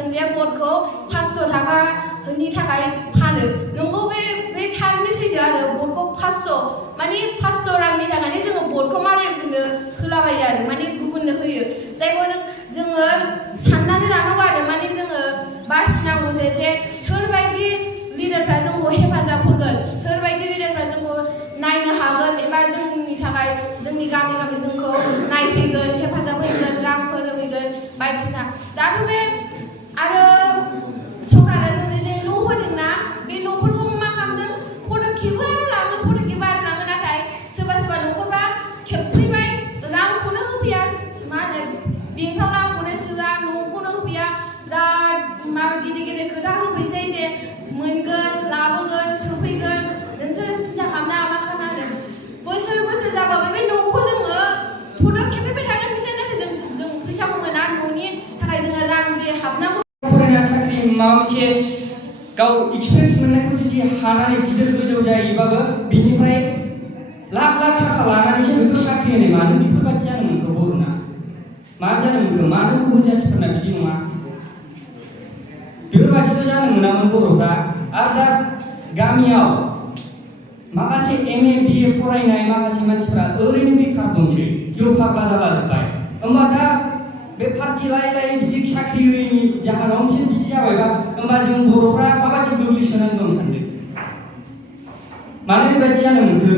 जागोन जे बटखौ 500 थाखानि थाखाय फानो नंगौ बे थारैनो सैथो आरो बटखौ 500 माने 500 रांनि थाखायनो जोङो बटखौ मालायफोरनो होलाबायो आरो माने गुबुननो होयो जायखौ जोङो साननानै लानांगौ आरो माने जोङो बासिनांगौ जे सोरबायदि लिडारफ्रा जोंखौ हेफाजाब होगोन सोरबायदि लिडारफ्रा जोंखौ नायनो हागोन एबा जोंनि थाखाय जोंनि गामि जोंखौ नायफैगोन हेफाजाब होगोन रांफोर होगोन बायदिसिना दाथ' बे आरो सरकारा जोंनो जे न' होदोंना बे न'फोरखौ मा खालामदों फट' खेबो आरो लाङो फट' खेबो आरो लाङो नाथाय सोरबा न'खरफ्रा खेबफैबाय रांखौनो होफैया मा होनो बेंकआव रांखौनो सोआ न'खौनो होफैया बिराद माबा गिदिर खोथा होफैसै जे मोनगोन लाबोगोन सोफैगोन नोंसोर सिन्था खालामना मा खालामनांगोन बोसोर जाबाबो बे न'खौ जोङो फट' खेबफैबाय थागोन बिसोर जों फैसाखौ मोना न'नि थाखाय जोङो रां जे हाबनांगौ फरायना साख्रि माबा मोनसे गाव एक्सपिरियेन्स मोननायखौ जुदि हानानै गिदिर गोजौ जायोबाबो बिनिफ्राय लाख थाखा लानानैसो बेखौ साख्रि होनाय मानो बेफोरबायदि जानो मोनखो बर'ना मा जानो मोनखो मानो गुबुन जाथिफोरना बिदि नङा बेफोरबायदिथ' जानो मोनामोन बर'फ्रा आरो दा गामियाव माखासे MA BA फरायनाय माखासे मानसिफ्रा ओरैनो बेखार दंसै जौ फाग्ला जालाजोब्बाय होमबा दा बे पार्टि लायै बिदि साख्रि होयैनि जाहोनाव बिसोर बिदि जाबायबा होमबा जों बर'फ्रा माबायदि गोग्लैसोनानै दं सानदों मानो बेबायदि जानो मोनखो